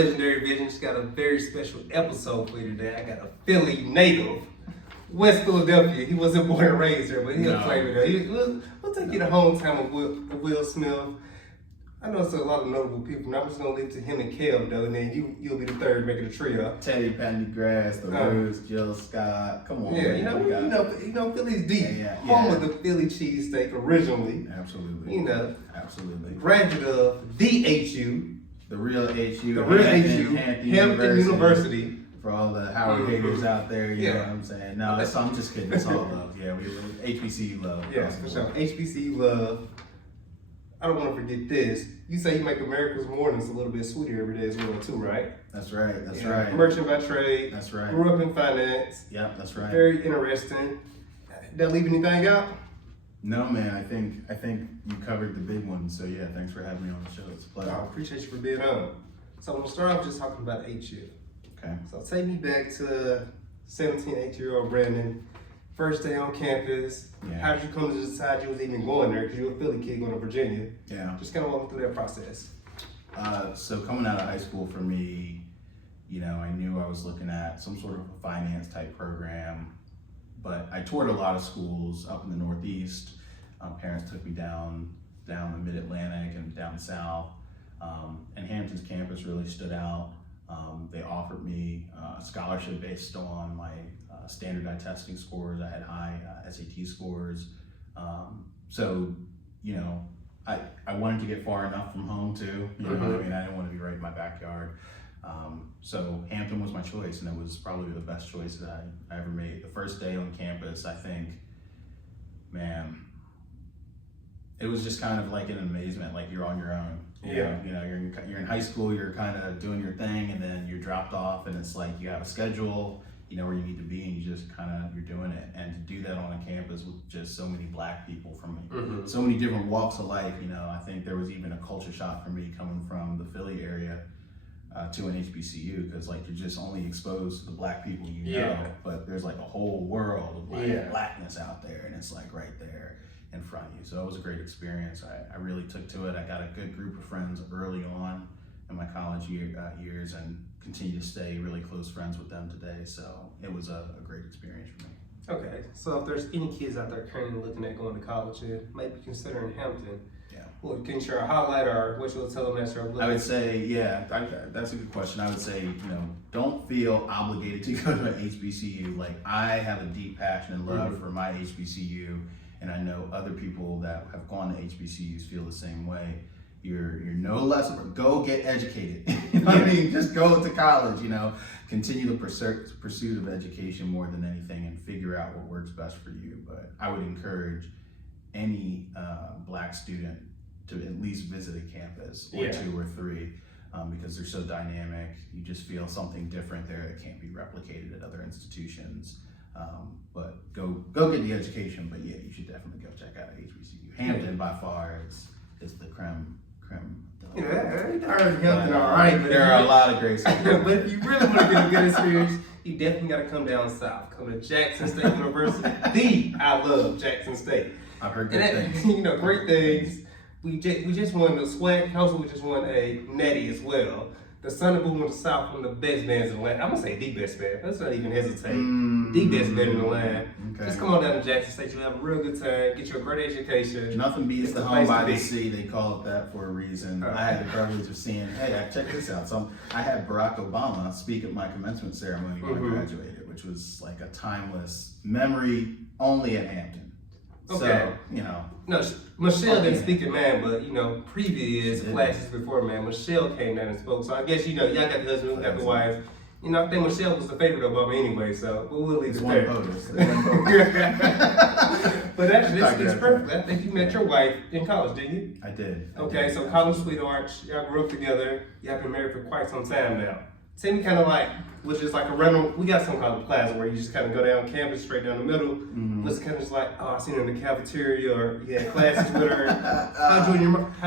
Legendary Visions got a very special episode for you today. I got a Philly native, West Philadelphia. He wasn't born and raised there, but he'll claim it there. We'll take you to hometown of Will Smith. I know it's a lot of notable people, and I'm just gonna leave it to him and Kev though, and then you'll be the third making the trio. Teddy Pendergrass, the Rose, Jill Scott. Come on, yeah, man. you know, Philly's deep. Home of the Philly cheesesteak originally. Absolutely. You know, absolutely. Graduate of DHU. The real HU. The real HU. Hampton University. For all the Howard haters out there, you know what I'm saying? No, That's I'm just kidding. It's all love. Yeah, we HBCU love. Yes, for sure. HBCU love. I don't want to forget this. You say you make America's mornings a little bit sweeter every day as well, too, right? That's right. That's right. Merchant by trade. That's right. Grew up in finance. Yeah, that's right. Very interesting. Did I leave anything out? No, man. I think you covered the big ones. So yeah, thanks for having me on the show. It's a pleasure. I appreciate you for being on. So I'm gonna start off just talking about HU. Okay. So take me back to 17, 18-year-old Brandon. First day on campus. Yeah. How did you come to decide you was even going there? Because you were a Philly kid going to Virginia. Yeah. Just kind of walk me through that process. So coming out of high school for me, you know, I knew I was looking at some sort of a finance type program, but I toured a lot of schools up in the Northeast. Parents took me down the Mid-Atlantic and down south, and Hampton's campus really stood out. They offered me a scholarship based on my standardized testing scores. I had high SAT scores. So, you know, I wanted to get far enough from home too. You know what I mean? I didn't want to be right in my backyard. So Hampton was my choice, and it was probably the best choice that I ever made. The first day on campus, I think, man, it was just kind of like an amazement, like you're on your own. You know, you're in high school, you're kind of doing your thing, and then you're dropped off, and it's like you have a schedule, you know where you need to be, and you just you're doing it. And to do that on a campus with just so many black people from so many different walks of life, you know, I think there was even a culture shock for me coming from the Philly area to an HBCU, because like you're just only exposed to the black people you know, but there's like a whole world of like blackness out there, and it's like right there in front of you. So it was a great experience. I really took to it. I got a good group of friends early on in my college years, and continue to stay really close friends with them today. So it was a great experience for me. Okay, so if there's any kids out there currently looking at going to college and maybe considering Hampton, well, can you share a highlight or what you'll tell them as you're looking? I would say, that's a good question. I would say, you know, don't feel obligated to go to an HBCU. Like, I have a deep passion and love for my HBCU, and I know other people that have gone to HBCUs feel the same way. You're no less of go get educated. You know what I mean? Just go to college, you know, continue the pursuit of education more than anything, and figure out what works best for you. But I would encourage any black student to at least visit a campus or two or three, because they're so dynamic. You just feel something different there that can't be replicated at other institutions. But go get the education. But yeah, you should definitely go check out HBCU. Hampton by far is the creme. Yeah, I heard Hampton all right, but there are a lot of great schools. But if you really want to get a good experience, you definitely got to come down south. Come to Jackson State University. I love Jackson State. I've heard good things. You know, great things. We just won the SWAC Council. We just won a Natty as well. The Son of Boom of the South, one of the best bands in the land. I'm gonna say the best band. Let's not even hesitate. The best band in the land. Okay. Just come on down to Jackson State. You'll have a real good time. Get you a great education. Nothing beats the home by the sea. They call it that for a reason. I had the privilege of seeing. Hey, check this out. So I had Barack Obama speak at my commencement ceremony when I graduated, which was like a timeless memory only at Hampton. Okay. So, you know. No, Michelle didn't speak at man, but you know, previous classes before man, Michelle came down and spoke. So I guess, you know, y'all got the husband, got the wife. You know, I think Michelle was the favorite of Obama anyway, so we'll leave it there. But actually, it's perfect. I think you met your wife in college, didn't you? I did. Okay, so college sweethearts, y'all grew up together. Y'all been married for quite some time now. Tell me kind of like, was just like a random, we got some kind of class where you just kind of go down campus, straight down the middle. Was kind of just like, oh, I seen her in the cafeteria, or you had classes with her. How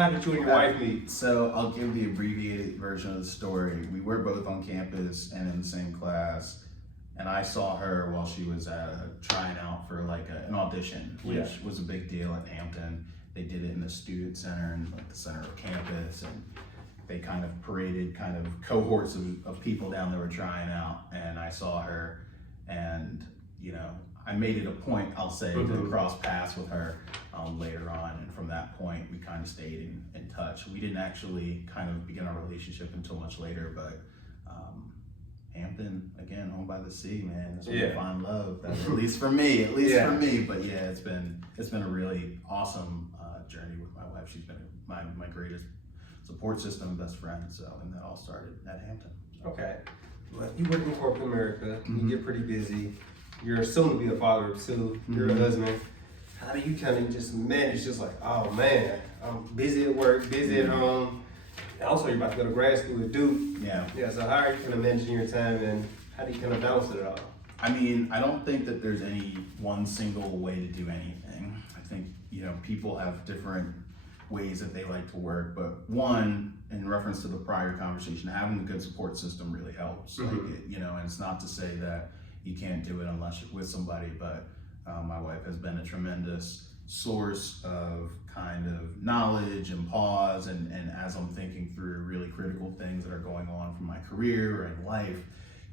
did you and your wife meet? So I'll give the abbreviated version of the story. We were both on campus and in the same class, and I saw her while she was trying out for like an audition, which was a big deal at Hampton. They did it in the student center and like the center of campus, and they kind of paraded kind of cohorts of people down that were trying out, and I saw her, and I made it a point, I'll say, to cross paths with her later on, and from that point we kind of stayed in touch. We didn't actually kind of begin our relationship until much later, but Hampton, again, home by the sea, man. That's where you find love. At least for me. For me. But yeah, it's been a really awesome journey with my wife. She's been my greatest support system, best friend. So, and that all started at Hampton. Okay. Well, you work in corporate America. You get pretty busy. You're soon to be a father of two. You're a husband. How do you kind of just manage? Just like, oh man, I'm busy at work, busy at home. Also, you're about to go to grad school at Duke. Yeah. So how are you kind of managing your time, and how do you kind of balance it all? I mean, I don't think that there's any one single way to do anything. I think, people have different ways that they like to work, but one, in reference to the prior conversation, having a good support system really helps. And it's not to say that you can't do it unless you're with somebody, but my wife has been a tremendous source of kind of knowledge and pause, and as I'm thinking through really critical things that are going on from my career or in life,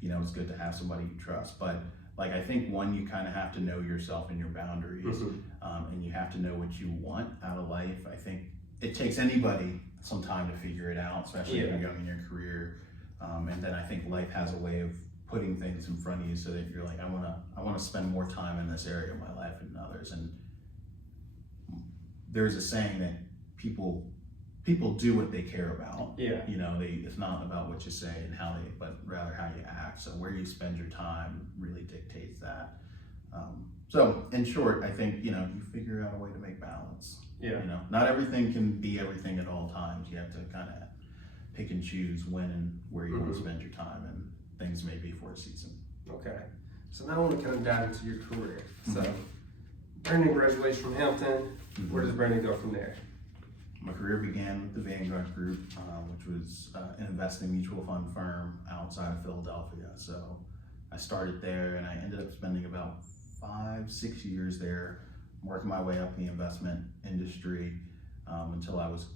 it's good to have somebody you trust. But like, I think one, you kind of have to know yourself and your boundaries, and you have to know what you want out of life. I think it takes anybody some time to figure it out, especially if you're young in your career. And then I think life has a way of putting things in front of you so that you're like, I want to spend more time in this area of my life than others. And there's a saying that people do what they care about. It's not about what you say and but rather how you act. So where you spend your time really dictates that. So in short, I think, you figure out a way to make balance. Not everything can be everything at all times. You have to kind of pick and choose when and where you want to spend your time, and things may be for a season. Okay. So now I want to kind of dive into your career. So Brandon graduates from Hampton. Where does Brandon go from there? My career began with the Vanguard Group, which was an investing mutual fund firm outside of Philadelphia. So I started there, and I ended up spending about 5-6 years there, working my way up in the investment industry until I was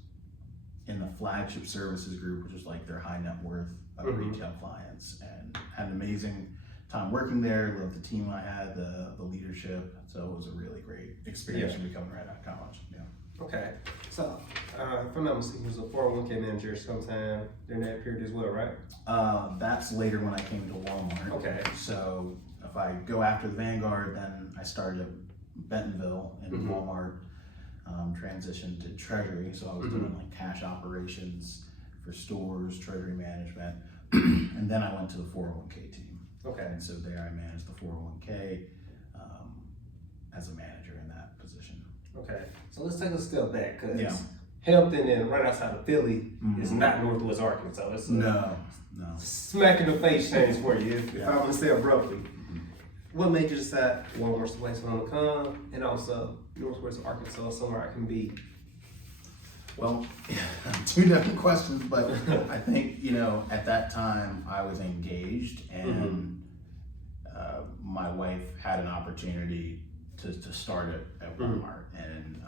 in the flagship services group, which is like their high net worth retail clients, and had an amazing time working there. Loved the team I had, the leadership. So it was a really great experience for me coming right out of college. Okay. So if I'm not mistaken, he was a 401k manager sometime during that period as well, right? That's later when I came to Walmart. Okay. So if I go after the Vanguard, then I started at Bentonville in Walmart, transitioned to treasury. So I was doing like cash operations for stores, treasury management, and then I went to the 401k team. Okay. And so there I managed the 401k as a manager in that position. Okay. So let's take a step back, because Hampton and right outside of Philly is not Northwest Arkansas. It's no. Smack in the face change for you, if I'm gonna say abruptly. What made you decide Walmart's the place I want to come, and also Northwest Arkansas, somewhere I can be? Well, two different questions, but I think, at that time I was engaged, and my wife had an opportunity to start at Walmart. And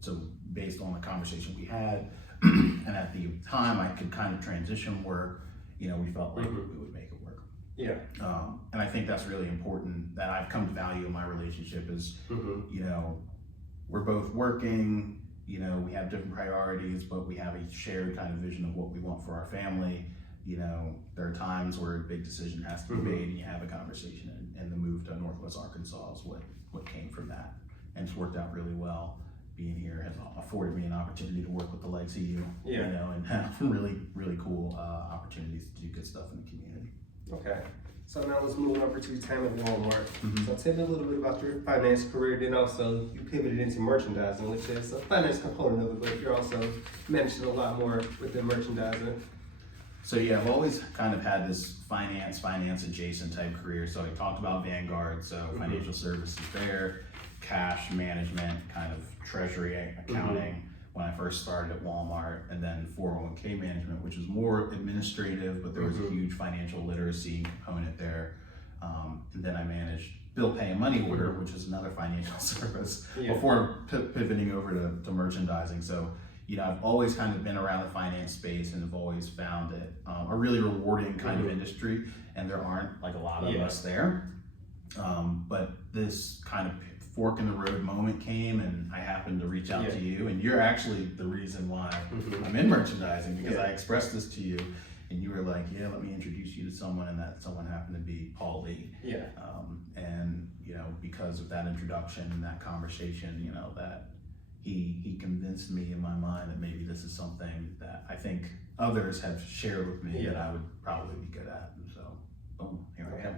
so based on the conversation we had, and at the time I could kind of transition work, we felt like we would make it work. Yeah. And I think that's really important, that I've come to value in my relationship is, we're both working, we have different priorities, but we have a shared kind of vision of what we want for our family. There are times where a big decision has to be made, and you have a conversation, and the move to Northwest Arkansas is what came from that. And it's worked out really well. Being here has afforded me an opportunity to work with the likes of you, and have really, really cool opportunities to do good stuff in the community. Okay. So now let's move over to your time at Walmart. So tell me a little bit about your finance career. Then also you pivoted into merchandising, which is a finance component of it, but you're also managing a lot more within merchandising. So yeah, I've always kind of had this finance adjacent type career. So I talked about Vanguard, so financial services there, cash management, kind of treasury accounting when I first started at Walmart, and then 401k management, which is more administrative, but there was a huge financial literacy component there. And then I managed bill pay and money order, which is another financial service, before pivoting over to merchandising. So, you know, I've always kind of been around the finance space and have always found it a really rewarding kind of industry, and there aren't like a lot of us there. But this kind of fork in the road moment came, and I happened to reach out to you, and you're actually the reason why I'm in merchandising, because I expressed this to you, and you were like, yeah, let me introduce you to someone, and that someone happened to be Paul Lee. And you know, because of that introduction and that conversation, you know, that he convinced me in my mind that maybe this is something that I think others have shared with me that I would probably be good at. And so, boom, here I am.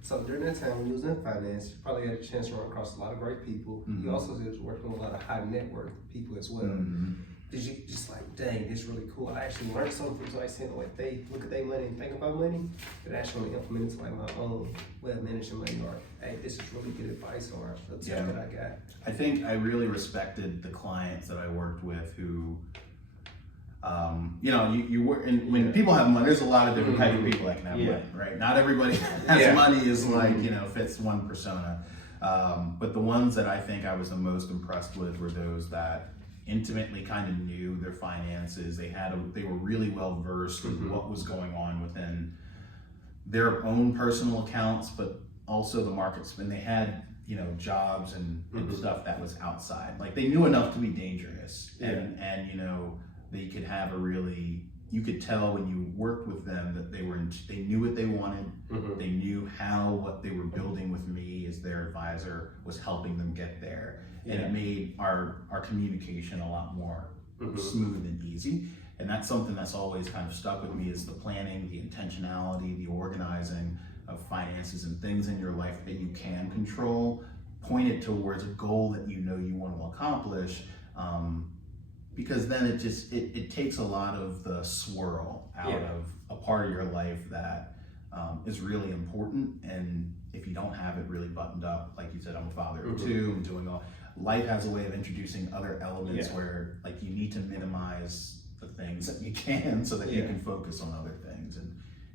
So during that time when you was in finance, you probably had a chance to run across a lot of great people. You also was working with a lot of high net worth people as well. Did you just like, dang, this is really cool. I actually learned something from somebody saying, like, they look at their money and think about money, but actually implement it to like my own way of managing money, or hey, this is really good advice, or a tip that I got. I think I really respected the clients that I worked with who, you know, you work, and when people have money, there's a lot of different types of people that can have money, right? Not everybody has money is like, you know, fits one persona. But the ones that I think I was the most impressed with were those that intimately kind of knew their finances. They were really well versed in what was going on within their own personal accounts, but also the markets. And they had, you know, jobs and stuff that was outside. Like they knew enough to be dangerous, and you know, they could have you could tell when you worked with them that they knew what they wanted. They knew how what they were building with me as their advisor was helping them get there. And it made our communication a lot more smooth and easy. And that's something that's always kind of stuck with me, is the planning, the intentionality, the organizing of finances and things in your life that you can control, pointed towards a goal that you know you want to accomplish. Because then it takes a lot of the swirl out of a part of your life that is really important. And if you don't have it really buttoned up, like you said, I'm a father of two, I'm doing life has a way of introducing other elements where like you need to minimize the things that you can so that you can focus on other things.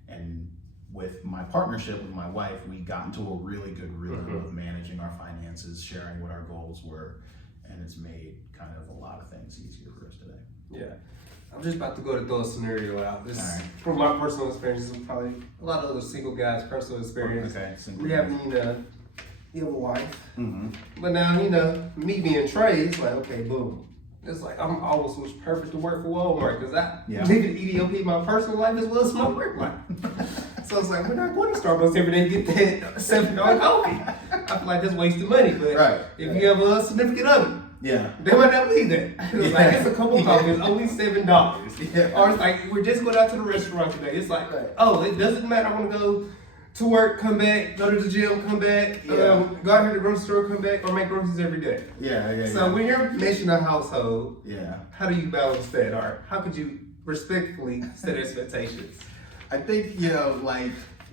And with my partnership with my wife, we got into a really good rhythm of managing our finances, sharing what our goals were, and it's made kind of a lot of things easier for us today. I'm just about to go to throw a scenario out. This is from my personal experience, and probably a lot of other single guys' personal experience. We have, you have a wife, but now, you know, me being Trey, it's like, okay, boom. It's like, I'm almost was perfect to work for Walmart, because I live in EDOP, my personal life as well as my work life. So it's like, we're not going to Starbucks every day to get that $7 coffee. I feel like that's wasting money, but if you have a significant other, they might not believe that. It's like, it's a couple coffees, it's only $7. Or it's like, we're just going out to the restaurant today. It's like, oh, it doesn't matter, I want to go to work, come back, go to the gym, come back, go out here to the grocery store, come back, or make groceries every day. So when you're managing a household, how do you balance that? Or how could you respectfully set expectations? I think, you know, like,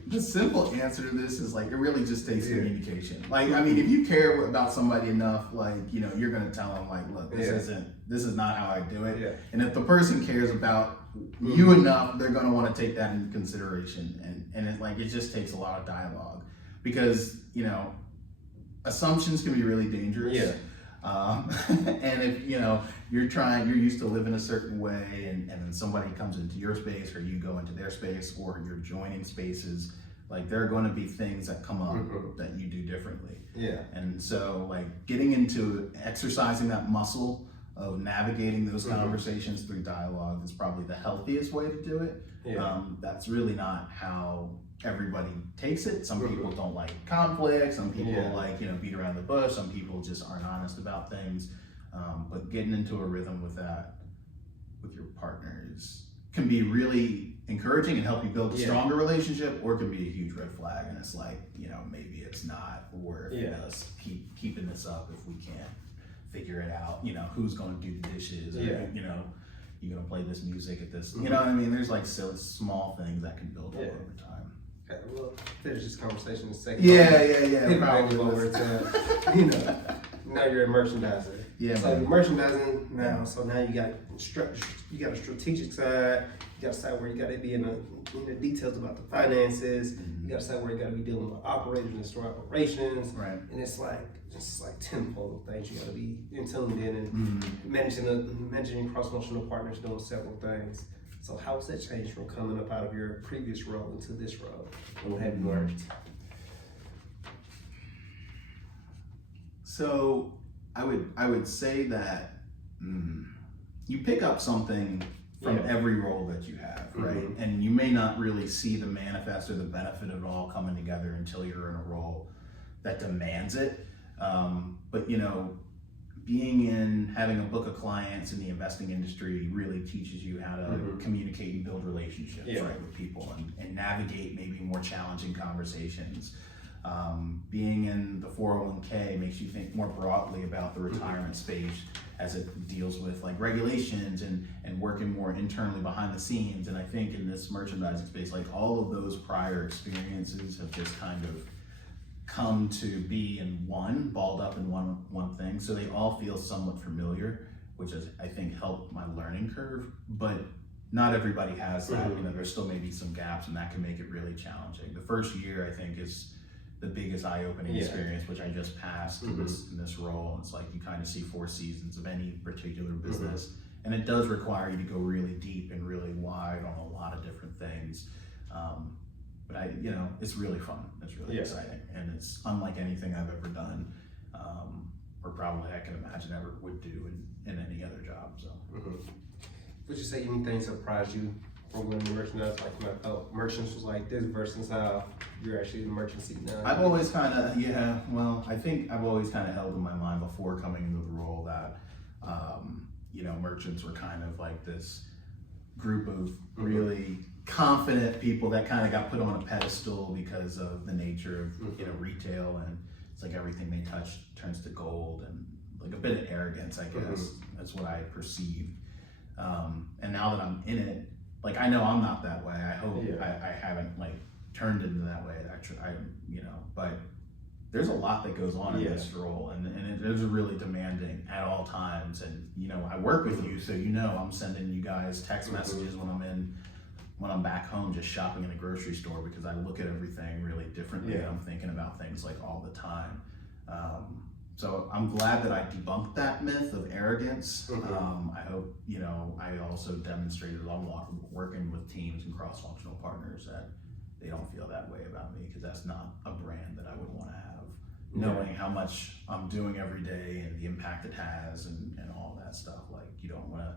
the simple answer to this is like, it really just takes communication. Like, I mean, if you care about somebody enough, like, you know, you're going to tell them like, look, this is not how I do it. And if the person cares about you enough, they're going to want to take that into consideration. And it like, it just takes a lot of dialogue, because, you know, assumptions can be really dangerous. And if, you know, you're used to live in a certain way, and then somebody comes into your space, or you go into their space, or you're joining spaces, like there are going to be things that come up that you do differently. And so like getting into exercising that muscle of navigating those conversations through dialogue is probably the healthiest way to do it. That's really not how everybody takes it. Some people don't like conflict, some people like, you know, beat around the bush, some people just aren't honest about things. But getting into a rhythm with that, with your partners, can be really encouraging and help you build a stronger relationship, or it can be a huge red flag, and it's like, you know, maybe it's not worth us keeping this up if we can't figure it out. You know, who's going to do the dishes, or, you know, you're going to play this music at this, you know what I mean? There's like small things that can build up over time. Okay, well, finish this conversation in a second. Yeah. Probably over to, you know, now you're a merchandiser. Yeah, So man. you're merchandising now. So now you got you got a strategic side. You got a side where you got to be in the details about the finances. You got a side where you got to be dealing with operators and store operations. Right. And it's like tenfold things you got to be in tuned in and managing cross functional partners, doing several things. So how has that changed from coming up out of your previous role into this role? And what have you learned? So I would say that you pick up something from every role that you have, right? And you may not really see the manifest or the benefit of it all coming together until you're in a role that demands it. But you know, having a book of clients in the investing industry really teaches you how to communicate and build relationships, right, with people and navigate maybe more challenging conversations. Being in the 401k makes you think more broadly about the retirement space as it deals with like regulations and working more internally behind the scenes. And I think in this merchandising space, like all of those prior experiences have just kind of come to be balled up in one thing. So they all feel somewhat familiar, which is, I think, helped my learning curve. But not everybody has that. You know, there's still maybe some gaps, and that can make it really challenging. The first year, I think, is the biggest eye-opening experience, which I just passed in this role. It's like you kind of see 4 seasons of any particular business, and it does require you to go really deep and really wide on a lot of different things. But it's really fun. It's really exciting, and it's unlike anything I've ever done, or probably I can imagine ever would do in any other job. So, Would you say anything surprised you from when the merchandise, like when I thought merchants was like this versus how you're actually in the merchant seat now? I've always kind of, I think I've always kind of held in my mind before coming into the role that, merchants were kind of like this group of really confident people that kind of got put on a pedestal because of the nature of, retail, and it's like everything they touch turns to gold, and like a bit of arrogance, I guess. That's what I perceived. And now that I'm in it, like I know I'm not that way. I hope I haven't like turned into that way. Actually, but there's a lot that goes on in this role, and it is really demanding at all times. And I work with you, so I'm sending you guys text messages when I'm back home, just shopping in a grocery store, because I look at everything really differently. I'm thinking about things like all the time. So I'm glad that I debunked that myth of arrogance. I hope, I also demonstrated along working with teams and cross-functional partners that they don't feel that way about me, because that's not a brand that I would want to have. Knowing how much I'm doing every day and the impact it has and all that stuff, like you don't want to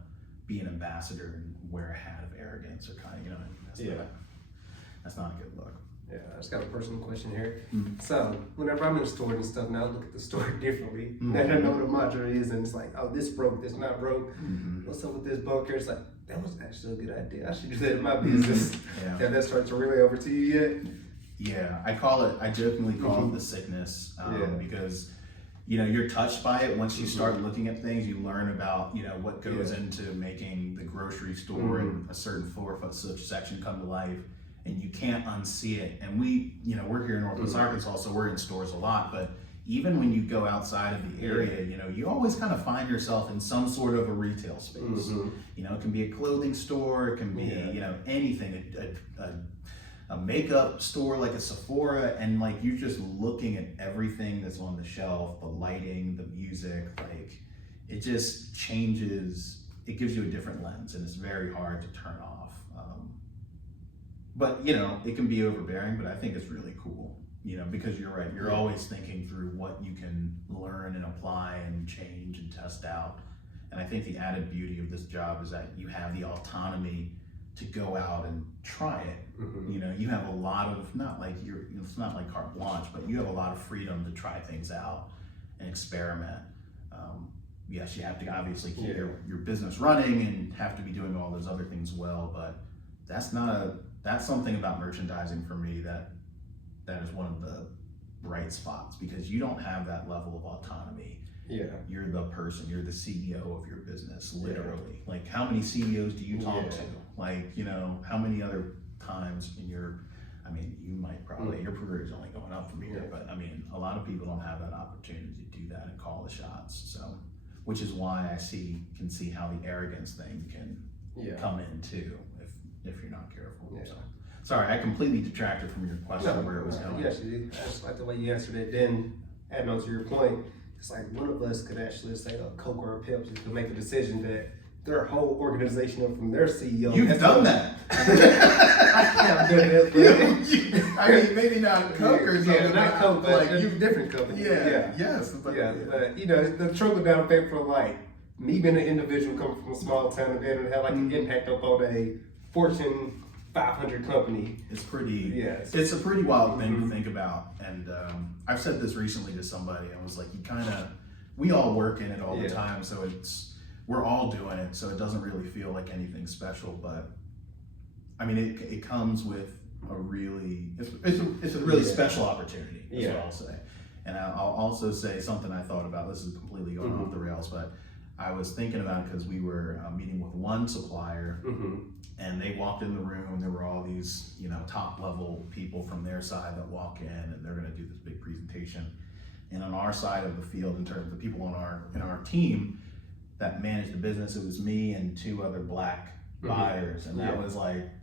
be an ambassador and wear a hat of arrogance or kind of, that's not a good look. Yeah, I just got a personal question here. So, whenever I'm in the store and stuff, now I look at the store differently. And I know what a mantra is, and it's like, oh, this broke, this not broke. What's up with this bunker? It's like, that was actually a good idea. I should do that in my business. Have that started to relay over to you yet? Yeah, I jokingly call it the sickness, because you're touched by it. Once you start looking at things, you learn about what goes into making the grocery store and a certain 4-foot section come to life. And you can't unsee it. And we're here in Northwest Arkansas, so we're in stores a lot, but even when you go outside of the area, you always kind of find yourself in some sort of a retail space. It can be a clothing store, it can be, anything, a makeup store like a Sephora, and like you're just looking at everything that's on the shelf, the lighting, the music, like it just changes, it gives you a different lens, and it's very hard to turn off. But it can be overbearing, but I think it's really cool, because you're right. You're always thinking through what you can learn and apply and change and test out. And I think the added beauty of this job is that you have the autonomy to go out and try it. You have a lot of, it's not like carte blanche, but you have a lot of freedom to try things out and experiment. Yes, you have to obviously keep your business running and have to be doing all those other things well, but that's something about merchandising for me that is one of the bright spots, because you don't have that level of autonomy. You're the person, you're the CEO of your business, literally. Like, how many CEOs do you talk to? Like, how many other times you might probably, your career is only going up from here, but a lot of people don't have that opportunity to do that and call the shots. So which is why I can see how the arrogance thing can come in too, if you're not careful. Yeah. So, sorry, I completely detracted from your question where it was going. Yes, you did. I just like the way you answered it. Then, adding on to your point, it's like one of us could actually say a Coke or a Pepsi could make a decision that their whole organization from their CEO. You've done that. I have done that. I mean, maybe not Coke or something. Yeah, not Coke, but like like you different companies. Yes. But you know, the trickle down effect for like me being an individual coming from a small town and being able to have like an impact upon a Fortune 500 company. It's pretty. Yes. It's a pretty wild thing to think about, and I've said this recently to somebody. I was like, we all work in it all the time, so we're all doing it, so it doesn't really feel like anything special. But I mean, it comes with a really, it's a really special opportunity. Is what I'll say. And I'll also say something I thought about. This is completely going off the rails, but I was thinking about it because we were meeting with one supplier, and they walked in the room. There were all these, top level people from their side that walk in, and they're going to do this big presentation. And on our side of the field, in terms of the people in our team that managed the business, it was me and two other black buyers, and that was like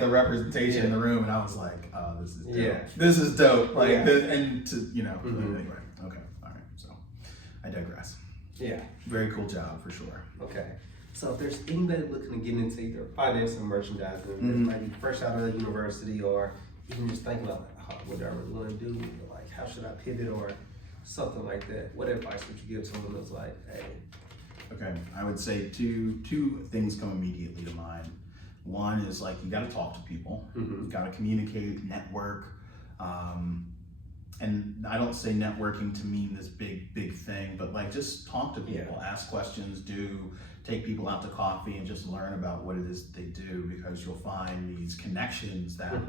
the representation in the room. And I was like, oh, this is dope. This is dope. Like, anyway, okay, all right. So I digress. Yeah. Very cool job for sure. Okay. So if there's anybody looking to get into either finance or merchandising, that might be fresh out of the university, or even just thinking about what do I really want to do, like how should I pivot or something like that, what advice would you give someone that's like, hey? Okay, I would say two things come immediately to mind. One is like you got to talk to people, you got to communicate, network. And I don't say networking to mean this big thing, but like just talk to people, ask questions, take people out to coffee and just learn about what it is that they do, because you'll find these connections that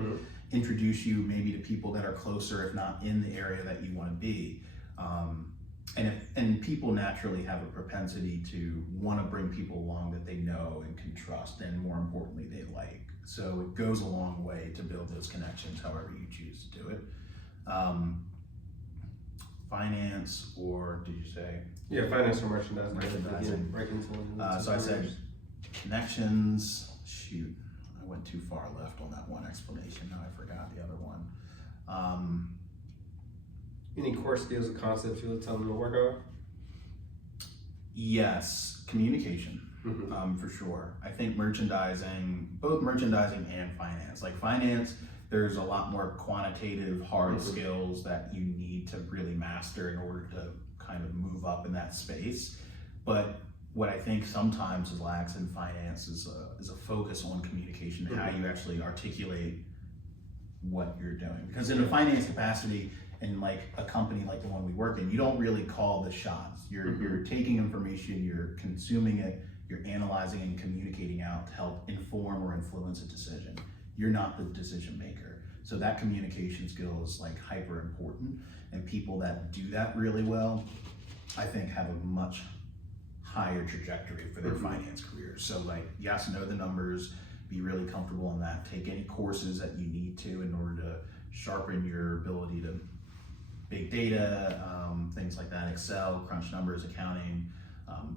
introduce you maybe to people that are closer, if not in the area that you want to be. And people naturally have a propensity to want to bring people along that they know and can trust, and more importantly, they like. So it goes a long way to build those connections, however you choose to do it. Finance, or did you say? Yeah, finance or merchandising. So I said connections. Shoot, I went too far left on that one explanation. Now I forgot the other one. Any core skills or concepts you would tell them to work on? Yes, communication, for sure. I think both merchandising and finance. Like finance, there's a lot more quantitative, hard skills that you need to really master in order to kind of move up in that space. But what I think sometimes lacks in finance is a focus on communication, how you actually articulate what you're doing. Because in a finance capacity, in like a company like the one we work in, you don't really call the shots. You're taking information, you're consuming it, you're analyzing and communicating out to help inform or influence a decision. You're not the decision maker. So that communication skill is like hyper important, and people that do that really well, I think, have a much higher trajectory for their finance careers. So like, yes, know the numbers, be really comfortable in that, take any courses that you need to in order to sharpen your ability to big data, things like that, Excel, crunch numbers, accounting,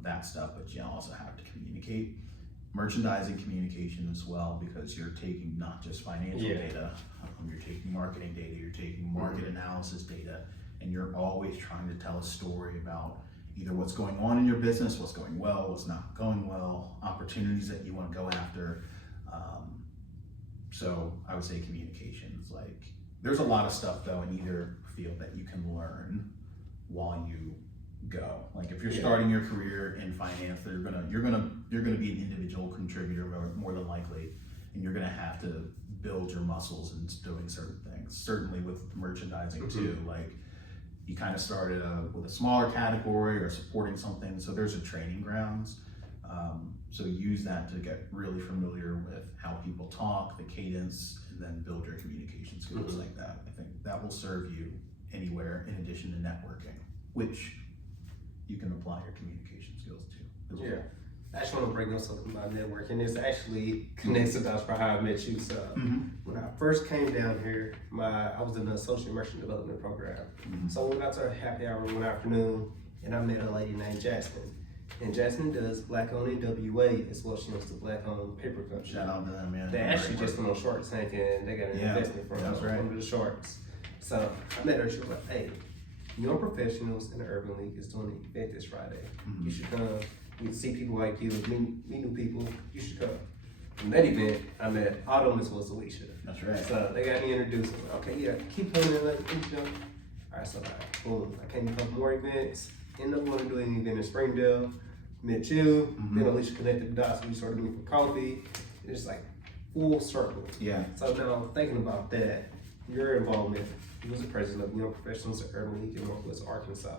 that stuff, but you also have to communicate. Merchandising communication as well, because you're taking not just financial data, you're taking marketing data, you're taking market analysis data, and you're always trying to tell a story about either what's going on in your business, what's going well, what's not going well, opportunities that you want to go after. So I would say communication is like, there's a lot of stuff though in either field that you can learn while you go. Like if you're starting your career in finance, you're gonna be an individual contributor more than likely, and you're gonna have to build your muscles in doing certain things. Certainly with merchandising too, like you kind of started with a smaller category or supporting something, so there's a training grounds. So use that to get really familiar with how people talk, the cadence, and then build your communication skills like that. I think that will serve you anywhere, in addition to networking, which you can apply your communication skills to as well. I just want to bring up something about networking. It's actually connects to that's for how I met you. So when I first came down here, I was in the associate merchant development program. So we went out to a happy hour one afternoon, and I met a lady named Jasmine. And Jasmine does Black Owned NWA as well. She owns the Black Owned Paper Company. Shout out to them, man. They actually just went on Shark Tank and they got an investment from that's right. one of the sharks. So I met her. She was like, "Hey, Young Professionals in the Urban League is doing an event this Friday. You should come. You see people like you, meet new people. You should come." From that event, I met Autumn as well as Alicia. That's right. So they got me introduced. I'm like, okay, yeah, keep coming in, like, you know. All right, so boom, I came to a couple more events. Ended up wanting to do an event in Springdale. Met you. Then Alicia connected the dots. We started meeting for coffee. It's like full circle. Yeah. So now thinking about that, your involvement, you was the president of Young Professionals at Urban League in Northwest Arkansas.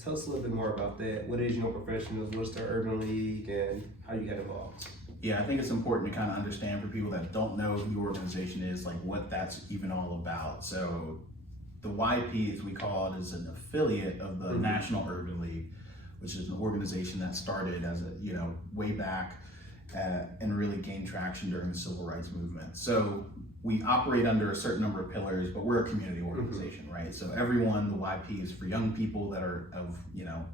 Tell us a little bit more about that. What is Young Professionals? What's the Urban League, and how you got involved? Yeah, I think it's important to kind of understand for people that don't know who the organization is, like what that's even all about. So the YP, as we call it, is an affiliate of the National Urban League, which is an organization that started as a, way back and really gained traction during the civil rights movement. So we operate under a certain number of pillars, but we're a community organization, right? So everyone, the YP is for young people that are of,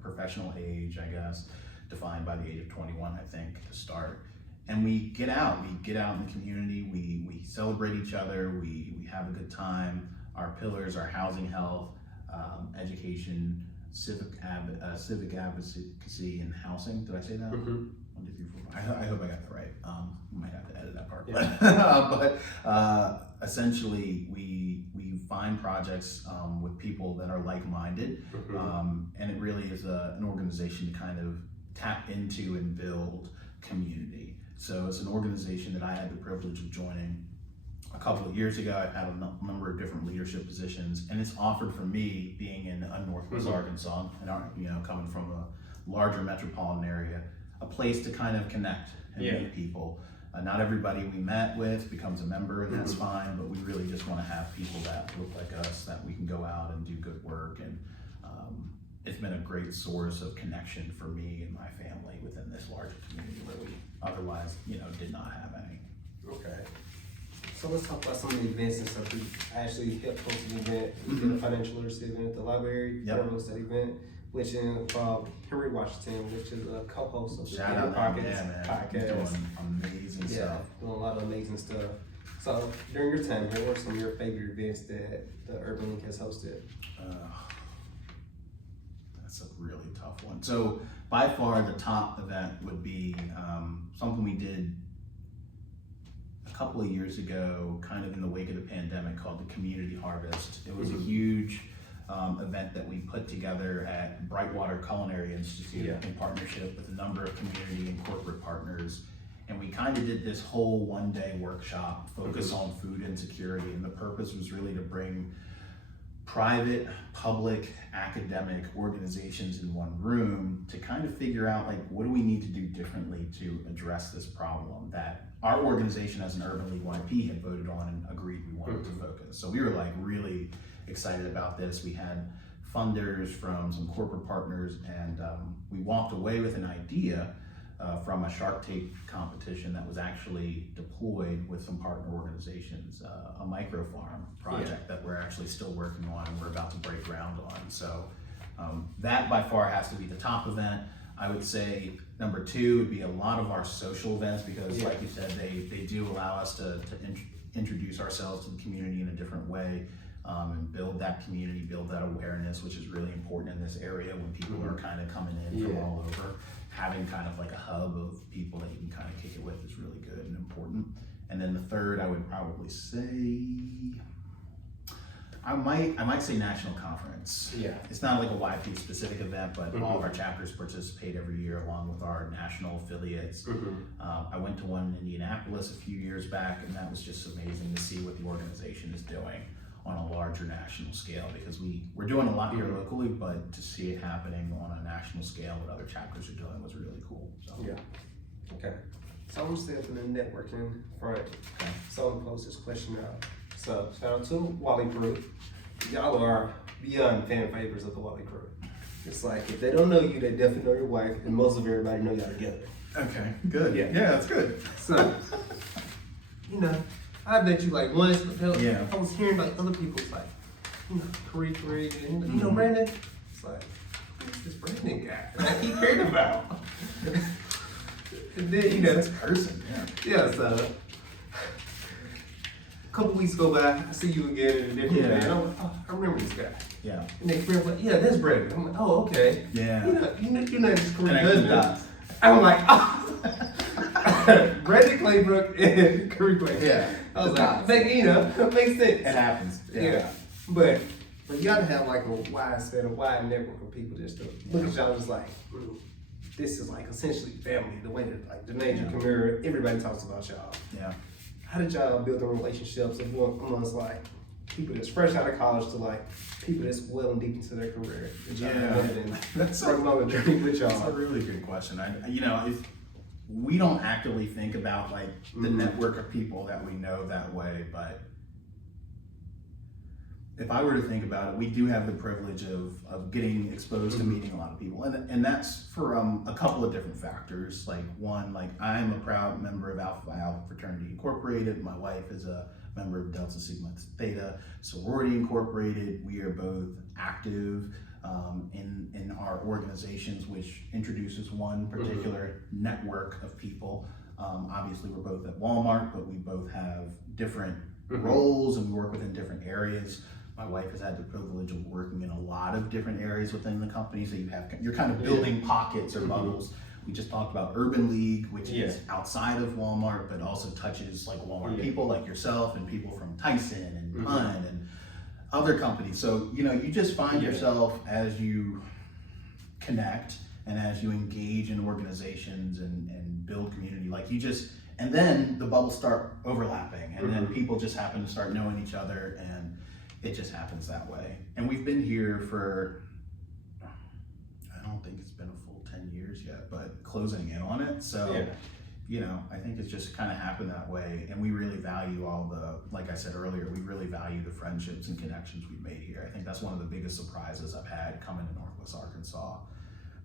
professional age, I guess, defined by the age of 21, I think, to start. And we get out in the community, we celebrate each other, we have a good time. Our pillars are housing, health, education, civic advocacy, and housing. Did I say that? 1, 2, 3, 4, 5. I hope I got that right. Might have to edit that part. Yeah. But essentially, we find projects with people that are like-minded, and it really is an organization to kind of tap into and build community. So it's an organization that I had the privilege of joining a couple of years ago. I've had a number of different leadership positions, and it's offered for me, being in Northwest Arkansas, and coming from a larger metropolitan area, a place to kind of connect and meet people. Not everybody we met with becomes a member, and that's fine, but we really just want to have people that look like us, that we can go out and do good work. And it's been a great source of connection for me and my family within this larger community where we otherwise, did not have any. Okay. So let's talk about some of the events and stuff. We actually helped host an event. We did a financial literacy event at the library. Yep. Host that event, which involved Henry Washington, which is a co-host of the Shout Daily out, Pockets man. podcast. Doing amazing stuff. Doing a lot of amazing stuff. So during your time here, what are some of your favorite events that the Urban League has hosted? That's a really tough one. So by far the top event would be something we did a couple of years ago, kind of in the wake of the pandemic, called the Community Harvest. It was a huge event that we put together at Brightwater Culinary Institute in partnership with a number of community and corporate partners. And we kind of did this whole one-day workshop focused on food insecurity. And the purpose was really to bring private, public, academic organizations in one room to kind of figure out, like, what do we need to do differently to address this problem that our organization as an Urban League YP had voted on and agreed we wanted to focus. So we were like really excited about this. We had funders from some corporate partners, and we walked away with an idea from a Shark Tank competition that was actually deployed with some partner organizations, a micro farm project that we're actually still working on and we're about to break ground on. So that by far has to be the top event. I would say number 2 would be a lot of our social events, because like you said, they do allow us to introduce ourselves to the community in a different way, and build that community, build that awareness, which is really important in this area when people are kind of coming in from all over. Having kind of like a hub of people that you can kind of kick it with is really good and important. And then the third, I would probably say, I might say national conference. Yeah. It's not like a YP specific event, but all of our chapters participate every year along with our national affiliates. I went to one in Indianapolis a few years back, and that was just amazing to see what the organization is doing on a larger national scale, because we're doing a lot here locally, but to see it happening on a national scale, what other chapters are doing, was really cool. So. Yeah. Okay. So I'm gonna stay up in the networking front. Okay. So I'm gonna pose this question out. So shout out to Wally Crew. Y'all are beyond fan favorites of the Wally Crew. It's like, if they don't know you, they definitely know your wife, and most of everybody know y'all together. Okay, good. Yeah, that's good. So, I bet you like once, but I was hearing like other people's like, Kareem, and Brandon. It's like, who's this Brandon guy that I keep hearing about? And then, you know, this person, yeah, so a couple weeks go by, I see you again in a different Yeah. band. I'm like, oh, I remember this guy. yeah, And they friends like, yeah, that's Brandon. I'm like, oh, okay. yeah. You know this career Connect the husband. dots. I'm like, oh. Brandon Claybrook and Curry Clay. Yeah. I was The like, dots. it makes sense. It happens. Yeah. But you gotta have like a wide network of people just to look at y'all just like, this is like essentially family, the way that like Janae, Kamira, everybody talks about y'all. Yeah. How did y'all build the relationships amongst like people that's fresh out of college to like people that's well and deep into their career? That y'all met and That's working on the journey with That's a y'all. really good question. If we don't actively think about like the network of people that we know that way, but if I were to think about it, we do have the privilege of getting exposed to meeting a lot of people, and that's for a couple of different factors. Like one, like I'm a proud member of Alpha Phi Alpha Fraternity Incorporated. My wife is a member of Delta Sigma Theta Sorority Incorporated. We are both active in our organizations, which introduces one particular network of people. Obviously, we're both at Walmart, but we both have different roles and we work within different areas. My wife has had the privilege of working in a lot of different areas within the company, so you're kind of building pockets or bubbles. We just talked about Urban League, which is outside of Walmart, but also touches like Walmart people like yourself and people from Tyson and Pun and other companies. So, you just find yourself as you connect and as you engage in organizations and build community, and then the bubbles start overlapping and then people just happen to start knowing each other and it just happens that way. And we've been here for, I don't think it's been a full 10 years yet, but closing in on it. So, I think it's just kind of happened that way. And we really value like I said earlier, we really value the friendships and connections we've made here. I think that's one of the biggest surprises I've had coming to Northwest Arkansas.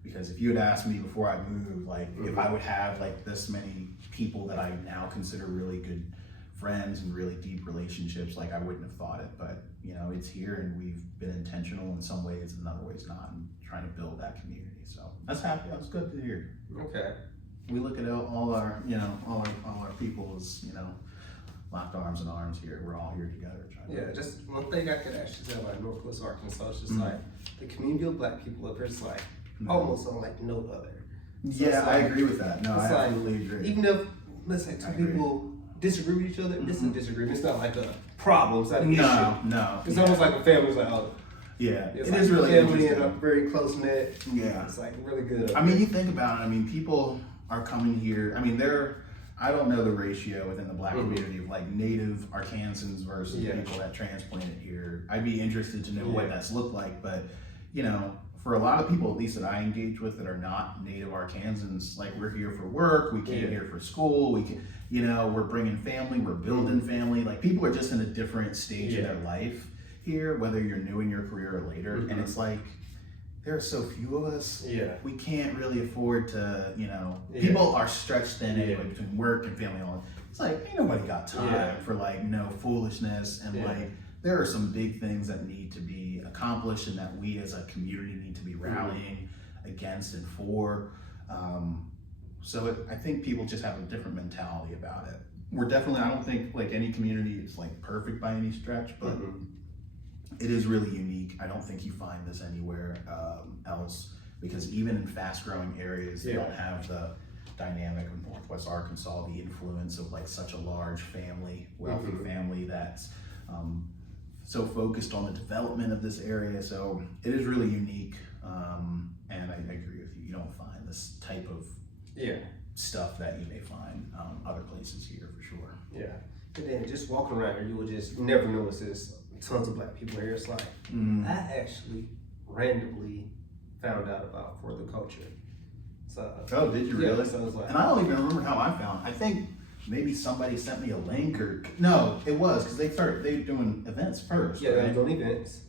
Because if you had asked me before I moved, like if I would have like this many people that I now consider really good friends and really deep relationships, like I wouldn't have thought it. But it's here and we've been intentional in some ways and in other ways not, and trying to build that community. So that's happy. That's good to hear. Okay. We look at all our people as locked arms and arms here. We're all here together. Just one thing I could actually tell about Northwest Arkansas is just like the community of Black people up here is like almost on like no other. So I agree with that. No, I like, absolutely agree. Even if let's say two people disagree with each other, it's a disagreement. It's not like a problem. It's not an issue. No. It's almost like a family. It's like it like is really family interesting. and a very close knit. Yeah, it's like really good. I mean, you think about it. People are coming here. I don't know the ratio within the Black community of like native Arkansans versus people that transplanted here. I'd be interested to know what that's looked like, but for a lot of people, at least that I engage with that are not native Arkansans, like we're here for work, we came here for school, we can, we're bringing family, we're building family. Like people are just in a different stage of their life here, whether you're new in your career or later. And it's like, there are so few of us. We can't really afford to, people are stretched thin anyway between work and family. It's like, ain't nobody got time for like no foolishness and like, there are some big things that need to be accomplished and that we as a community need to be rallying against and for. I think people just have a different mentality about it. We're definitely, I don't think like any community is like perfect by any stretch, but it is really unique. I don't think you find this anywhere else, because even in fast growing areas, they don't have the dynamic of Northwest Arkansas, the influence of like such a large family, wealthy family that's so focused on the development of this area. So it is really unique. And I agree with you. You don't find this type of stuff that you may find other places here for sure. Yeah. And then just walking around here, you will just never notice there's tons of Black people here. It's like, I actually randomly found out about For the Culture. So, oh, did you really? So it was like, and I don't even remember how I found it. I think maybe somebody sent me a link no, it was because they were doing events first. Yeah, right? they were doing events.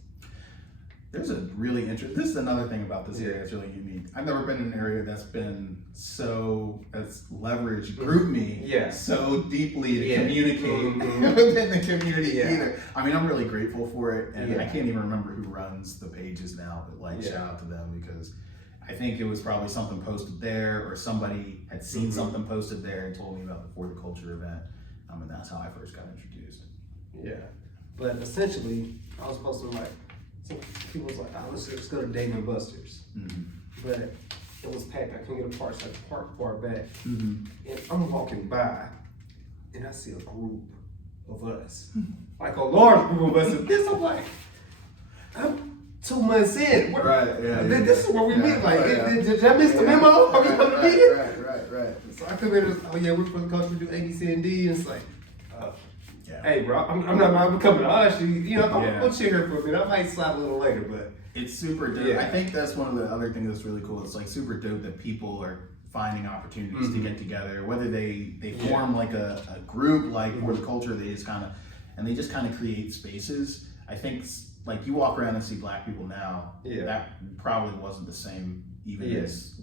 There's a really interesting, this is another thing about this area that's really unique. I've never been in an area that's leveraged GroupMe so deeply to communicate within the community either. I mean, I'm really grateful for it, and I can't even remember who runs the pages now, but like shout out to them, because I think it was probably something posted there, or somebody had seen something posted there and told me about the For the Culture event, and that's how I first got introduced. Yeah, but essentially, I was supposed to people was like, oh, let's go to Dave and Buster's. But it was packed. I couldn't get a park, so I parked far back. And I'm walking by, and I see a group of us, like a large group of us. And this, I'm like, I'm 2 months in. This is where we meet. Like, did I miss the memo? Are we going to meet? Right. So I come in and oh yeah, we're for the culture. We do A, B, C, and D. And it's like, hey, bro, I'm coming to us. I'll chill here for a minute. I might slap a little later, but it's super dope. I think that's one of the other things that's really cool. It's like super dope that people are finding opportunities to get together, whether they form like a group like For the Culture, they just kind of create spaces. I think like you walk around and see Black people now, that probably wasn't the same even as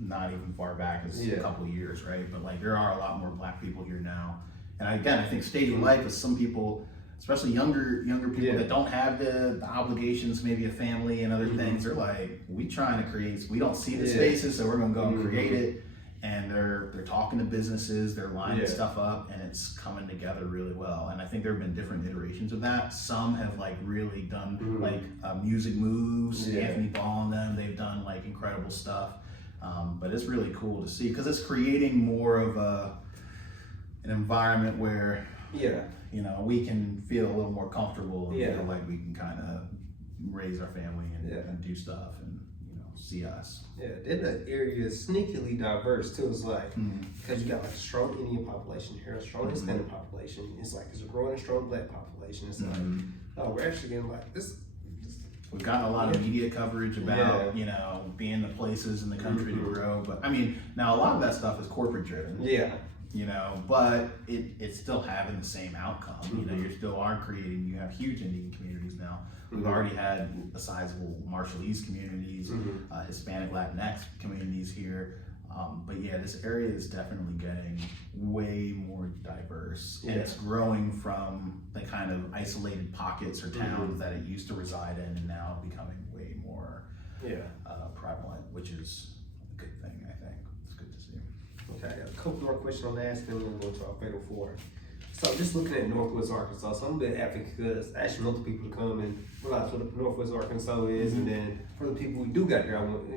not even far back as a couple of years, right? But like there are a lot more Black people here now. And again, I think stage of life is some people, especially younger people that don't have the obligations, maybe a family and other things. They're like, we don't see the spaces, so we're gonna go and create it. And they're talking to businesses, they're lining stuff up, and it's coming together really well. And I think there have been different iterations of that. Some have like really done like music moves, Anthony Ball and them, they've done like incredible stuff. But it's really cool to see, because it's creating more of an environment where we can feel a little more comfortable and feel like we can kind of raise our family and do stuff and see us. Then the area is sneakily diverse too. It's like because you got like a strong Indian population here, a strong Hispanic population. It's like there's a growing and strong Black population. It's like we're actually getting like this. We've gotten a lot of media coverage about being the places in the country to grow, but I mean now a lot of that stuff is corporate driven. But it's still having the same outcome. You still are creating. You have huge Indian communities now. We've already had a sizable Marshallese communities, Hispanic Latinx communities here. But this area is definitely getting way more diverse, and it's growing from the kind of isolated pockets or towns that it used to reside in, and now becoming way more prevalent, which is a good thing. I think it's good to see. Okay, I got a couple more questions on that, and then we'll go to our fatal four. So just looking at Northwest Arkansas, so I'm a bit advocate because I actually want the people to come and realize what Northwest Arkansas is, and then for the people we do got here, I want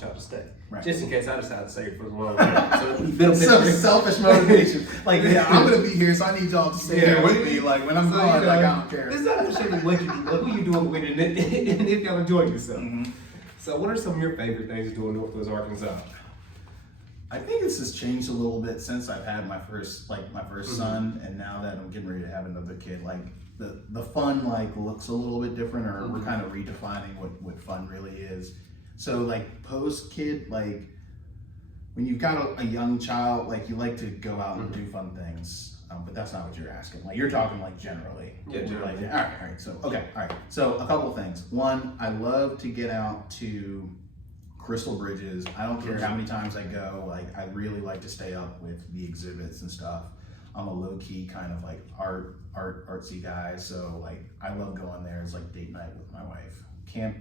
y'all to stay. Right. Just in case I decide to stay for the long time. So selfish motivation. Like, I'm gonna be here, so I need y'all to stay here with me. Like when I'm gone, like I don't care. It's not necessarily what you do, but who you doing with it, and if y'all enjoying yourself. So what are some of your favorite things to do in Northwest Arkansas? I think this has changed a little bit since I've had my first son, and now that I'm getting ready to have another kid. Like the fun looks a little bit different, or we're kind of redefining what fun really is. So like post kid, like when you've got a young child, like you like to go out and do fun things. But that's not what you're asking. Like you're talking like generally. Yeah, generally. Like, all right. So all right. So a couple of things. One, I love to get out to Crystal Bridges. I don't care how many times I go. Like I really like to stay up with the exhibits and stuff. I'm a low key kind of like artsy guy. So like I love going there. It's like date night with my wife. Can't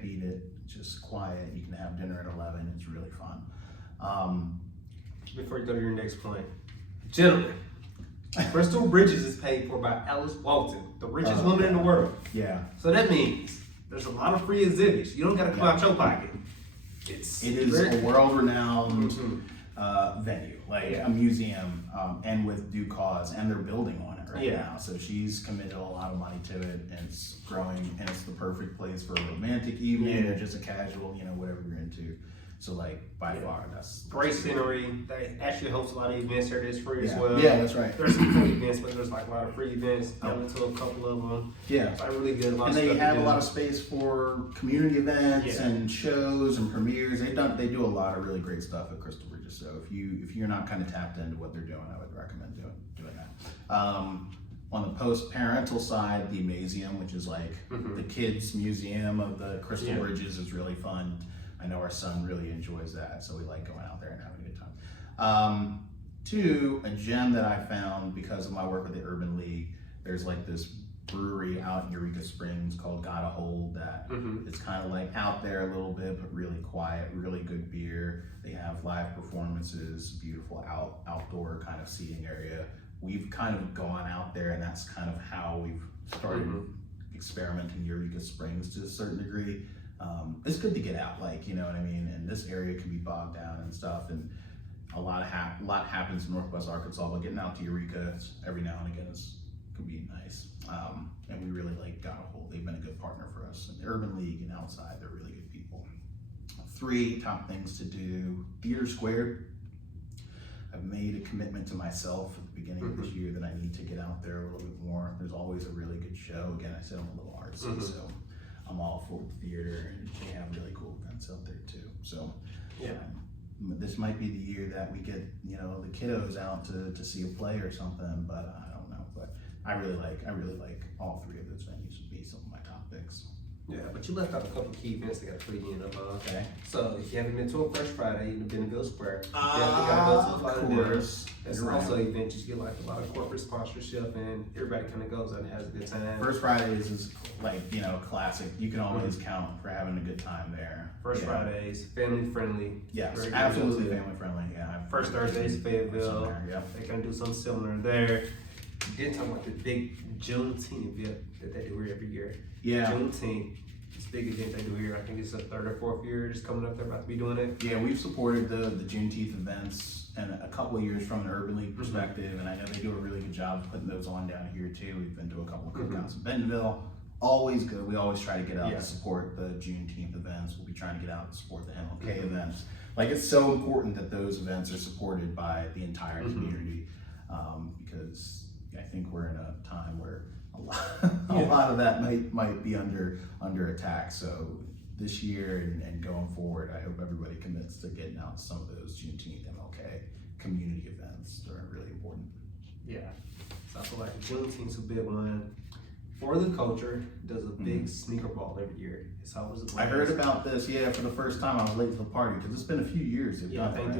beat it. Just quiet. You can have dinner at 11. It's really fun. Before you go to your next point, gentlemen, Crystal Bridges is paid for by Alice Walton, the richest woman in the world. Yeah. So that means there's a lot of free exhibits. You don't got to come out your pocket. It is a world-renowned venue, like a museum, and with due cause, and they're building on it right now. So she's committed a lot of money to it, and it's growing, and it's the perfect place for a romantic evening or just a casual, whatever you're into. So like by far, that's great scenery. They actually host a lot of events here that's free as well. Yeah, that's right. There's some free events, but there's like a lot of free events. I went to a couple of them. Yeah, it's like really good. And they have a lot of space for community events and shows and premieres. They do a lot of really great stuff at Crystal Bridges. So if you're not kind of tapped into what they're doing, I would recommend doing that. On the post-parental side, the Amazium, which is like the kids' museum of the Crystal Bridges, is really fun. I know our son really enjoys that, so we like going out there and having a good time. Two, a gem that I found because of my work with the Urban League, there's like this brewery out in Eureka Springs called Gotta Hold that it's kind of like out there a little bit, but really quiet, really good beer. They have live performances, beautiful outdoor kind of seating area. We've kind of gone out there, and that's kind of how we've started experimenting Eureka Springs to a certain degree. It's good to get out, like, you know what I mean? And this area can be bogged down and stuff, and a lot happens in Northwest Arkansas, but getting out to Eureka every now and again can be nice. And we really like Gotta Hold. They've been a good partner for us. In the Urban League and outside, they're really good people. 3 top things to do. Theater Squared. I've made a commitment to myself at the beginning of this year that I need to get out there a little bit more. There's always a really good show. Again, I said I'm a little artsy, so I'm all for the theater, and they have really cool events out there too. So this might be the year that we get, you know, the kiddos out to see a play or something, but I don't know. But I really like all 3 of those venues would be some of my top picks. Yeah, but you left out a couple key events that got to put in. Okay. So if you haven't been to a Fresh Friday in Bentonville Square, you Of definitely got to go to course. It's also an event you get like a lot of corporate sponsorship, and everybody kind of goes and has a good time. First Fridays is like, you know, classic. You can always count for having a good time there. First Fridays, family friendly. Yes, Very absolutely good. family friendly. Yeah. First Thursdays, Fayetteville. Yep. They can do something similar there. You didn't talk about the big Juneteenth event that they do here every year. Yeah. Juneteenth. This big event they do here. I think it's the 3rd or 4th year just coming up. They're about to be doing it. Yeah, we've supported the Juneteenth events and a couple of years from an Urban League perspective, and I know they do a really good job of putting those on down here too. We've been to a couple of cookouts in Bentonville. Always good. We always try to get out to support the Juneteenth events. We'll be trying to get out and support the MLK events. Like, it's so important that those events are supported by the entire community, because I think we're in a time where a lot of that might be under attack. So this year and going forward, I hope everybody commits to getting out to some of those Juneteenth MLK community events. They're really important. Yeah. So I feel like Juneteenth's a big one. For the Culture does a big sneaker ball every year. It's always a blast. I heard about this, for the first time. I was late to the party because it's been a few years. I think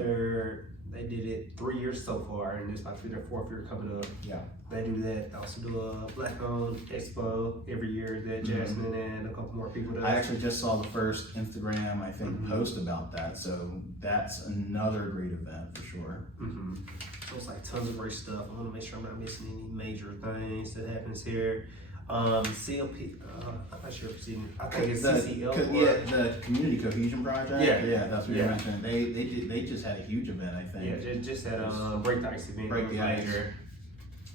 they did it 3 years so far, and it's about to be their 4th year coming up. Yeah. They do that. They also do a Black Owned Expo every year that Jasmine and a couple more people do. I actually just saw the first Instagram, I think, post about that. So that's another great event for sure. So it's like tons of great stuff. I want to make sure I'm not missing any major things that happens here. CLP, I'm not sure if you've seen. I think it's CCL. The Community Cohesion Project. Yeah. That's what you mentioned. They just had a huge event, I think. Yeah, just had a Break the Ice event. Break the Ice.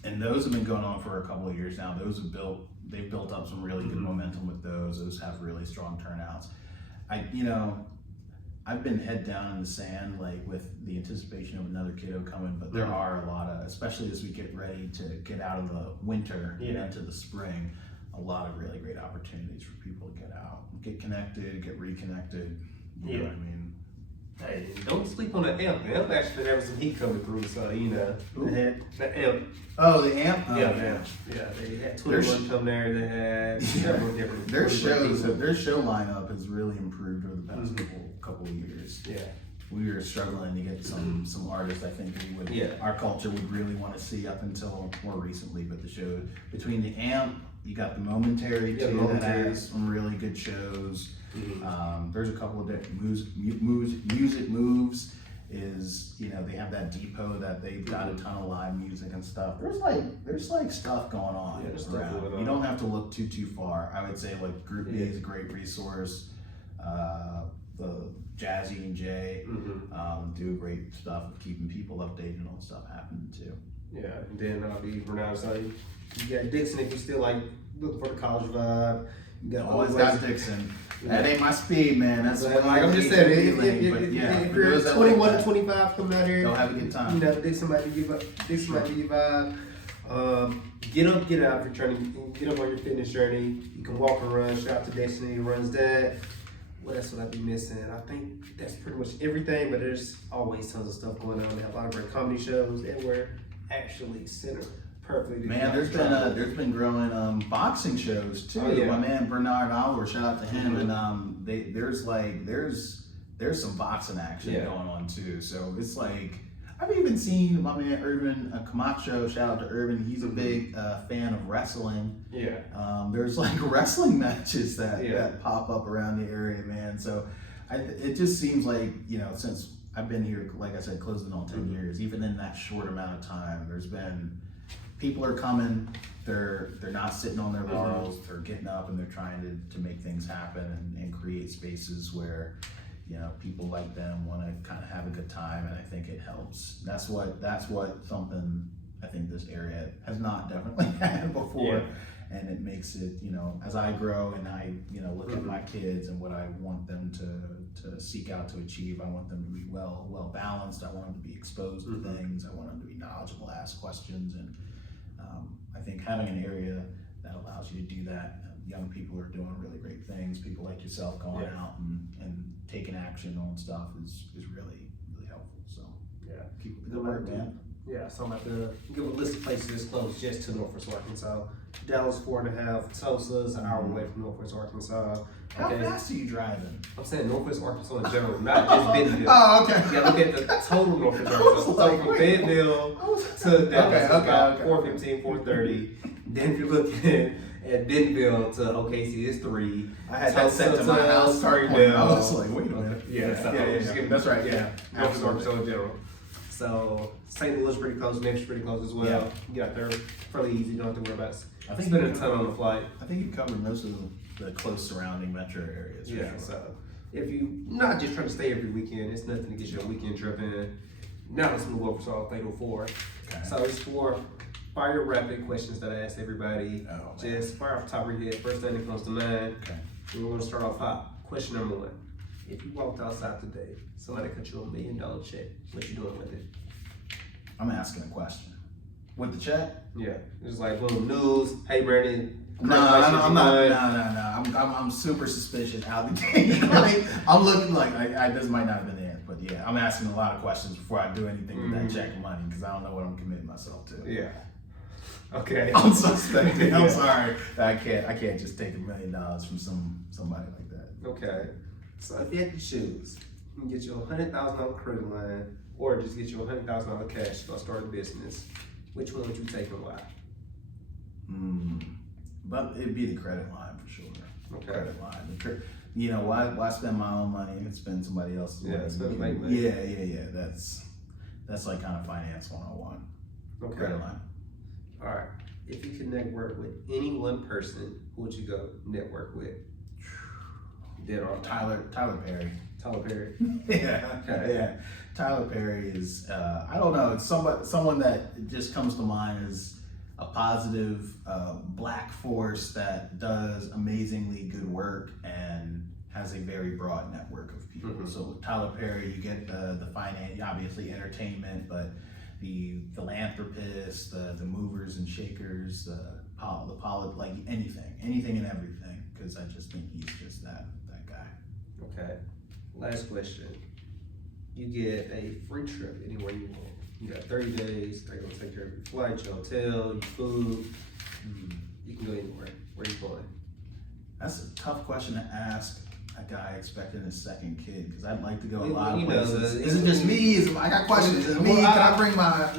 And those have been going on for a couple of years now. They've built up some really good momentum with those. Those have really strong turnouts. I've been head down in the sand, like with the anticipation of another kiddo coming, but there are a lot of, especially as we get ready to get out of the winter and into the spring, a lot of really great opportunities for people to get out, get connected, get reconnected. You know what I mean? Hey, don't sleep on the amp. The amp actually having some heat coming through, so the amp. Oh, the amp. Oh, yeah. They had 21 come there. They had several different. Their show lineup has really improved over the past couple of years. Yeah. We were struggling to get some artists I think our culture would really want to see up until more recently, but the show between the amp, you got the Momentary too, that has some really good shows. There's a couple of different Music Moves is, they have that depot that they've got a ton of live music and stuff. There's like stuff going on around. You don't have to look too far. I would say like Group B is a great resource. The Jazzy and Jay do great stuff of keeping people updated and all the stuff happening too. Yeah, and then I'll be pronounced like you got Dixon if you still like looking for the college vibe. You got always got Dixon. That ain't my speed, man. That's like I'm just saying. If you're 21 to 25 coming out here, don't have a good time. Dixon might be your vibe. Get up, get out if you're trying to get up on your fitness journey. You can walk and run. Shout out to Destiny who runs that. What else would I be missing? I think that's pretty much everything, but there's always tons of stuff going on. They have a lot of great comedy shows. They were actually center. perfectly. Man, there's been growing boxing shows too. Oh, yeah. My man Bernard Oliver, shout out to him, and there's some boxing action going on too. So it's like I've even seen my man Urban Camacho. Shout out to Urban. He's a big fan of wrestling. Yeah. There's like wrestling matches that pop up around the area, man. So it just seems like, you know, since I've been here, like I said, closing on 10 years, even in that short amount of time, there's been people are coming. They're not sitting on their laurels. They're getting up and they're trying to make things happen and create spaces where, you know, people like them want to kind of have a good time, and I think it helps. That's what something I think this area has not definitely had before, and it makes it, you know, as I grow and I, you know, look at my kids and what I want them to seek out to achieve. I want them to be well balanced. I want them to be exposed to things. I want them to be knowledgeable, ask questions, and I think having an area that allows you to do that. Young people are doing really great things. People like yourself going out and taking action on stuff is really helpful. So keep up the good work, man. Yeah, so I'm about to give a list of places that's close just to Northwest Arkansas. Dallas 4.5, Tulsa's an hour away from Northwest Arkansas. How fast are you driving? I'm saying Northwest Arkansas in general, not just Bentonville. Oh, okay. You gotta look at the total Northwest Arkansas. So from Bentonville to Dallas, it's about 4:15, 4:30. Then if you're looking at Bentonville to OKC, it's 3. I had that set to my house. Sorry, I was like, wait a minute. Yeah. That's right. Yeah, Northwest Arkansas in general. So St. Louis is pretty close, Memphis is pretty close as well. Yeah. You get out there fairly easy, you don't have to worry about it. I think Spending a ton on the flight. I think you covered most of the close surrounding metro areas. For sure. So if you not just trying to stay every weekend, it's nothing to get you a weekend trip in. Now let's move over to our Fatal 4. Okay. So it's 4 fire rapid questions that I asked everybody. Oh, Just fire off the top of your head. First thing that comes to mind. Okay. We're going to start off hot. Question number 1. If you walked outside today, somebody cut you $1 million check, what you doing with it? I'm asking a question. With the check? Yeah, it's like boom news. Hey, Brandon. No, I'm not. No. I'm super suspicious out the gate. Like, I'm looking like this might not have been the answer, but yeah, I'm asking a lot of questions before I do anything with that check of money because I don't know what I'm committing myself to. Yeah. Okay. I'm suspecting. I'm sorry. I can't just take $1 million from somebody like that. Okay. So if you had to choose, you can get you a $100,000 credit line, or just get you a $100,000 cash to go start a business. Which one would you take and why? But it'd be the credit line for sure. Okay. Credit line. You know, why spend my own money and spend somebody else's money? Spend my money. Yeah. That's like kind of finance 101. Okay. Credit line. All right. If you could network with any one person, who would you go network with? Dead or Tyler Perry. Tyler Perry. Yeah. Okay. Yeah. Tyler Perry is I don't know, it's someone that just comes to mind as a positive black force that does amazingly good work and has a very broad network of people. So Tyler Perry, you get the finance, obviously entertainment, but the philanthropists, the movers and shakers, like anything and everything, because I just think he's just that guy. Okay. Last question. You get a free trip anywhere you want. You got 30 days. They're gonna take care of your flight, your hotel, your food. You can go anywhere. Where are you going? That's a tough question to ask a guy expecting his second kid, because I'd like to go a You lot of know, places. Is it just me? I got questions. Is it me? Well, Can I bring my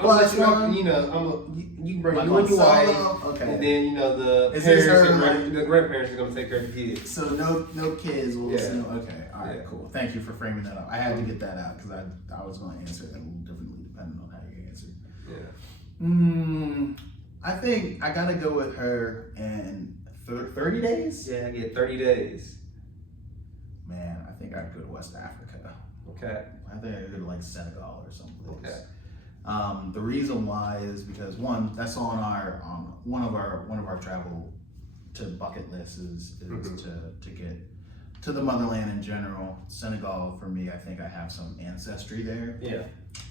plus one? You know, you can bring Like you and your solo? wife, Okay. and then you know the Is this parents, her, and the grandparents are gonna take care of the kids. So no kids will listen. Yeah. Okay, all right, Yeah. cool. Thank you for framing that up. I had to get that out because I was going to answer that a little differently depending on how you answer. Yeah. I think I gotta go with her in 30 days. Yeah, I get 30 days. Man, I think I'd go to West Africa. Okay. I think I'd go to like Senegal or someplace. Okay. The reason why is because one, that's on our one of our travel to bucket lists is to get to the motherland in general. Senegal, for me, I think I have some ancestry there. Yeah.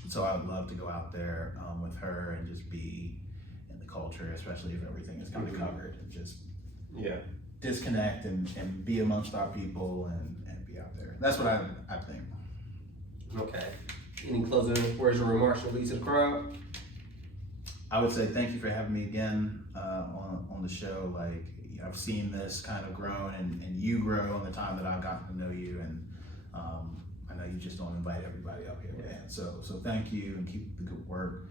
So I would love to go out there with her and just be in the culture, especially if everything is kind of covered, and just disconnect and be amongst our people and be out there. That's what I think. Okay. Any closing words or remarks to lead to the crowd? I would say thank you for having me again on the show. Like, I've seen this kind of grown and you grow in the time that I've gotten to know you, and I know you just don't invite everybody up here, man. So thank you, and keep the good work.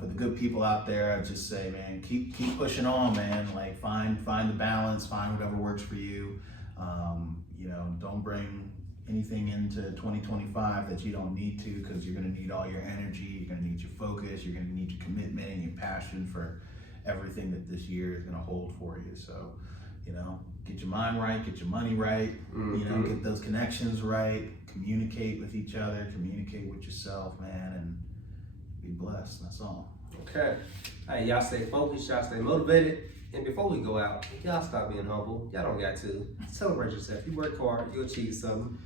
For the good people out there, I just say, man, keep pushing on, man. Like, find the balance, find whatever works for you. You know, don't bring anything into 2025 that you don't need to, because you're going to need all your energy, you're going to need your focus, you're going to need your commitment and your passion for everything that this year is going to hold for you. So, you know, get your mind right, get your money right, you know, get those connections right, communicate with each other, communicate with yourself, man, and be blessed. That's all. Okay. Hey, y'all stay focused, y'all stay motivated. And before we go out, y'all stop being humble. Y'all don't got to. Celebrate yourself. You work hard, you'll achieve something.